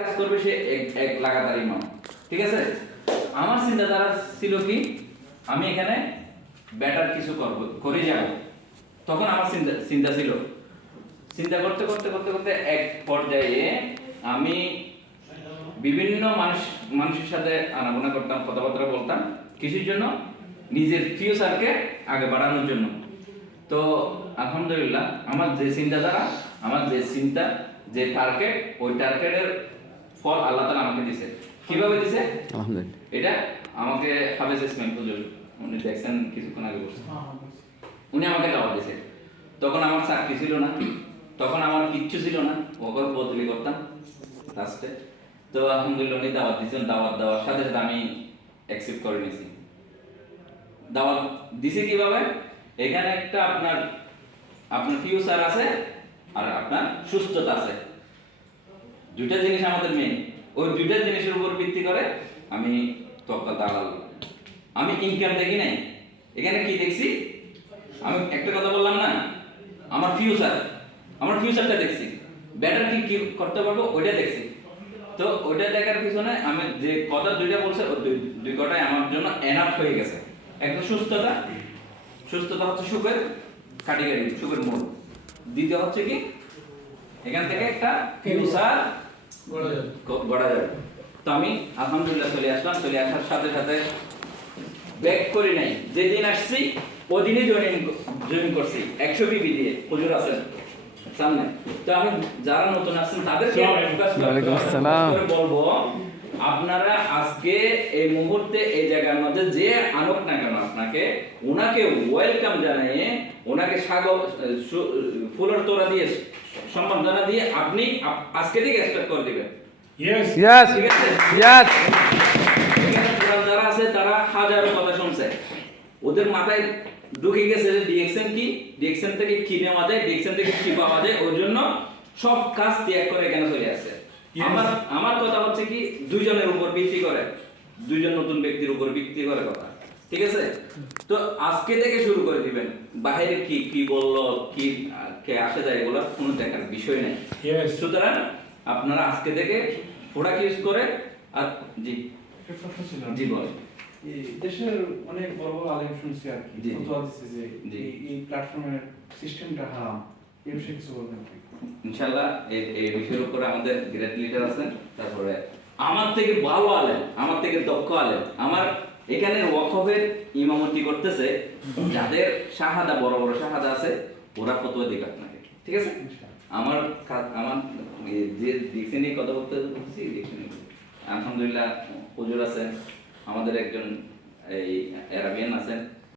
কাজ করবে সে এক এক লাগাতার ইমাম। ঠিক আছে? আমার চিন্তাধারা ছিল কি? আমি এখানে ব্যাটার কিছু করব করে যাব। তখন আমার চিন্তা চিন্তা ছিল। চিন্তা করতে করতে করতে করতে এক পর্যায়ে আমি বিভিন্ন মানুষ, মানুষের সাথে আনাগোনা করতাম, কথাবার্তা বলতাম, কিছুর জন্য নিজের ফিউচারকে আগে বাড়ানোর জন্য। তো আলহামদুলিল্লাহ, আমার যে চিন্তাধারা, আমার যে চিন্তা, যে টার্গেট ওই টার্গেটের ফল আল্লাহ তালা আমাকে দিছে কীভাবে দিছে আলহামদুলিল্লাহ। এটা আমাকে হাফেজ ইসমাইল হুজুর উনি দেখছেন কিছুক্ষণ আগে বলছেন উনি আমাকে দাওয়াত দিয়েছে। তখন আমার চাকরি ছিল না তখন আমার কিচ্ছু ছিল না। ওকে বদলি করতাম লাস্টে তো আলহামদুলিল্লাহ উনি দাওয়াত দিয়েছেন। দাওয়াত দেওয়ার সাথে সাথে আমি অ্যাকসেপ্ট করে নিয়েছি। দাওয়াত দিছে কীভাবে? এখানে একটা আপনার আপনার ফিউচার আছে আর আপনার সুস্থতা আছে। দুইটা জিনিস আমাদের মেন ওই দুইটা জিনিসের উপর ভিত্তি করে আমি তক্কা দালাল। আমি ইনকাম দেখি নাই। এখানে কি দেখছি? আমি একটা কথা বললাম না? আমার ফিউচার আমার ফিউচারটা দেখছি। বেটার কি কি করতে পারব? ওইটা দেখছি। তো ওইটা দেখার পিছনে আমি যে কথা দুইটা বলছে দুই কথাই আমার জন্য এনাফ হয়ে গেছে। একটা সুস্থতা। সুস্থতা হচ্ছে সুখের কাটিগাড়ি সুখের মোড় দ্বিতীয় হচ্ছে কি? এখান থেকে একটা ফিউচার গড়া যাবে। তো আমি আলহামদুলিল্লাহ চলে আসলাম। চলে আসার সাথে সাথে ব্যাক করি নাই। যেদিন আসছি ওদিনই জয়েন জয়েন করছি। একশো বিবি দিয়ে। হুজুর আছেন সামনে। তো আমি যারা নতুন আসছেন তাদেরকে বলব আপনারা আজকে এই মুহূর্তে এই জায়গার মধ্যে যে আনুক না কেন আপনাকে ওনাকে ওয়েলকাম জানিয়ে ওনাকে স্বাগত ফুলের তোড়া দিয়ে সম্বর্ধনা দিয়ে আপনি আজকে থেকে স্টার্ট করে দিবেন। Yes. ইয়াস ঠিক আছে? ইয়াস যারা আছে তারা হাজারো কথা শুনছে। ওদের মাথায় ঢুকে গেছে যে ডিএক্সএন কি? ডিএক্সএন থেকে কি নেওয়া যায়? ডিএক্সএন থেকে কি পাওয়া যায়? ওই জন্য সব কাজ ত্যাগ করে এখানে চলে Yes. আমার আমার কথা হচ্ছে কি দুইজনের উপর ভিত্তি করে। দুইজন নতুন ব্যক্তির উপর ভিত্তি করে কথা। ঠিক আছে? তো আজকে থেকে শুরু করে দিবেন। বাইরে কি কি বলল কি কে আসে যায় এগুলো কোনো দেখার বিষয় নেই। সুতরাং আপনারা আজকে থেকে প্রোডাক্ট ইউজ করে আর জি। একটা প্রশ্ন ছিল। জি এই দেশের অনেক বড় বড় আলেম শুনছি আর কি। যে এই- প্ল্যাটফর্মের সিস্টেমটা হারাম। এই বিষয়ে কিছু বলবেন এই বিষয়ের উপরে আমাদের গ্রেট লিডার আছেন। তারপরে আমার থেকে ভালো আলেম আমার থেকে দক্ষ আলেম আমার এখানে ওয়াকফের ইমামতি করতেছে। যাদের শাহাদা বড় বড় শাহাদা আছে ওরা ফতোয়া দিক আপনাকে ঠিক আছে? আমার আমার যে দিকসে নিয়ে কথা বলতে বলছি দিকসে নিয়ে। আলহামদুলিল্লাহ হুজুর আছেন আমাদের একজন এই অ্যারাবিয়ান আছেন।